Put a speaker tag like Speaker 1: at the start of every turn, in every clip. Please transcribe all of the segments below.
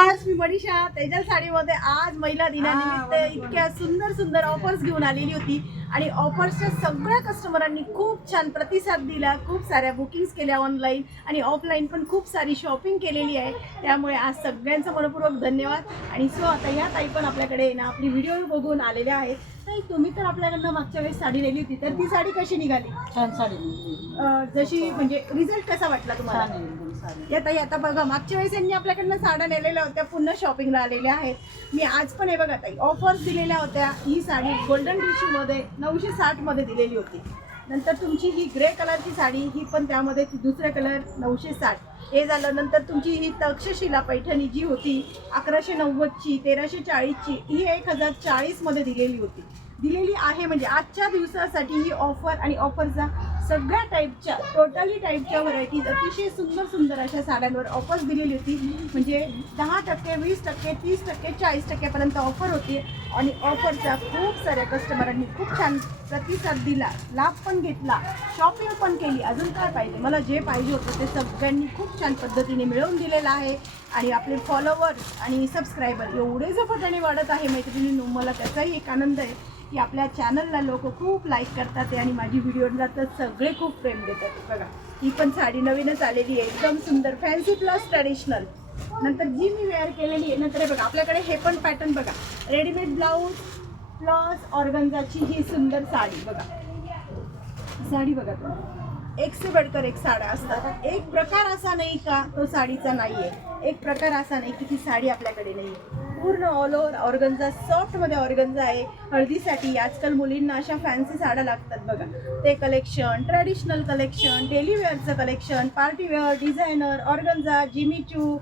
Speaker 1: Viewers मी मनीषा तेजल साडीमध्ये आज महिला दिनानिमित्त इतक्या सुंदर सुंदर ऑफर्स घेऊन आलेली होती. आणि ऑफर्सच्या सगळ्या कस्टमरांनी खूप छान प्रतिसाद दिला खूप साऱ्या बुकिंग्स केल्या ऑनलाईन आणि ऑफलाईन पण खूप सारी शॉपिंग केलेली आहे. त्यामुळे आज सगळ्यांचं मनपूर्वक धन्यवाद. आणि सो आता या ताई पण आपल्याकडे ना आपली व्हिडिओ बघून आलेल्या आहेत. ताई तुम्ही तर आपल्याकडनं मागच्या वेळेस साडी नेली होती तर ती साडी कशी निघाली?
Speaker 2: छान साडी.
Speaker 1: अं, जशी म्हणजे रिझल्ट कसा वाटला तुम्हाला?
Speaker 2: छान आहे एकदम साडी
Speaker 1: या ताई आता बघा मागच्या वेळेस यांनी आपल्याकडनं साड्या नेलेल्या होत्या पुन्हा शॉपिंगला आलेल्या आहेत. मी आज पण हे बघा ताई ऑफर्स दिलेल्या होत्या. ही साडी गोल्डनमध्ये नऊशे साठमध्ये दिलेली होती. नंतर तुमची ही ग्रे कलरची साडी ही पण त्यामध्ये दुसरा कलर नऊशे साठ. हे झालं नंतर तुमची ही तक्षशिला पैठणी जी होती अकराशे नव्वदची तेराशे चाळीसची ही एक हजार चाळीसमध्ये दिलेली होती. दिलेली आहे. म्हणजे आजच्या दिवसासाठी ही ऑफर आणि ऑफरचा सगळ्या टाईपच्या टोटली टाईपच्या व्हरायटीज अतिशय सुंदर सुंदर अशा साड्यांवर ऑफर्स दिलेली होती. म्हणजे दहा टक्के वीस टक्के तीस टक्के चाळीस टक्क्यापर्यंत ऑफर होती. आणि ऑफरचा खूप साऱ्या कस्टमरांनी खूप छान प्रतिसाद दिला लाभ पण घेतला शॉपिंग पण केली. अजून काय पाहिजे? मला जे पाहिजे होतं ते सगळ्यांनी खूप छान पद्धतीने मिळवून दिलेलं आहे. आणि आपले फॉलोअर्स आणि सबस्क्रायबर एवढे झपाट्याने वाढत आहे मैत्रिणींनो मला त्याचाही एक आनंद आहे की आपल्या चॅनलला लोक खूप लाईक करतात आणि माझी व्हिडिओला तर सगळे खूप प्रेम देतात बघा. ही पण साडी नवीनच आलेली आहे एकदम सुंदर फॅन्सी प्लस ट्रॅडिशनल नंतर जी मी वेअर केलेली आहे नंतर हे बघा आपल्याकडे हे पण पॅटर्न बघा. रेडीमेड ब्लाऊज प्लस ऑर्गन्झाची ही सुंदर साडी बघा. साडी बघा तुम्ही. एक से बडकर एक साड्या असतात. एक प्रकार असा नाही का तो साडीचा नाहीये. एक प्रकार असा नाही की ती साडी आपल्याकडे नाही पूर्ण ऑल ओव्हर ऑर्गन्झा सॉफ्टमध्ये ऑर्गन्झा आहे हळदीसाठी. आजकाल मुलींना अशा फॅन्सी साड्या लागतात बघा. ते collection traditional collection daily वेअरचं collection partywear designer organza Jimmy Choo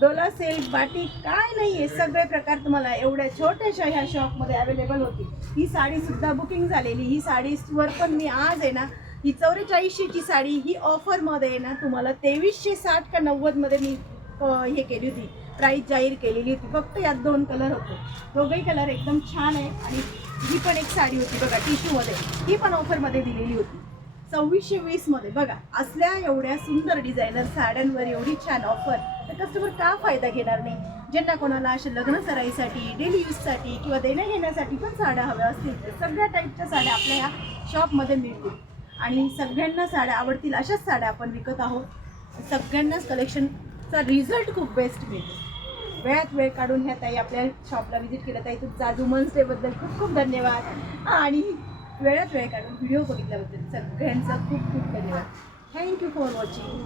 Speaker 1: Dola silk बाटी काय नाही आहे सगळे प्रकार तुम्हाला एवढ्या छोट्याशा ह्या शॉपमध्ये अवेलेबल होती ही साडीसुद्धा बुकिंग झालेली. ही साडीवर पण मी आज आहे ना ही चौवेचाळीसशेची साडी ही ऑफरमध्ये आहे ना तुम्हाला तेवीसशे साठ का नव्वदमध्ये मी हे केली होती. प्राईस जाहीर केलेली होती. फक्त यात दोन कलर होते. दोघेही कलर एकदम छान आहे आणि ही पण एक साडी होती बघा टिश्यूमध्ये ही पण ऑफरमध्ये दिलेली होती. सव्वीसशे वीसमध्ये बघा असल्या एवढ्या सुंदर डिझायनर साड्यांवर एवढी छान ऑफर तर कस्टमर का फायदा घेणार नाही? ज्यांना कोणाला अशा लग्न सराईसाठी डेली यूजसाठी किंवा देण्या घेण्यासाठी पण साड्या हव्या असतील तर सगळ्या टाईपच्या साड्या आपल्या ह्या शॉपमध्ये मिळतील. आणि सगळ्यांना साड्या आवडतील अशाच साड्या आपण विकत आहोत. सगळ्यांनाच कलेक्शन चा रिझल्ट खूप बेस्ट मिळतो. वेळात वेळ काढून ह्या ताई आपल्या शॉपला व्हिजिट केलं. ताई तुमचा वुमन्स डेबद्दल खूप खूप धन्यवाद. आणि वेळात वेळ काढून व्हिडिओ बघितल्याबद्दल सगळ्यांचा खूप खूप धन्यवाद. Thank you for watching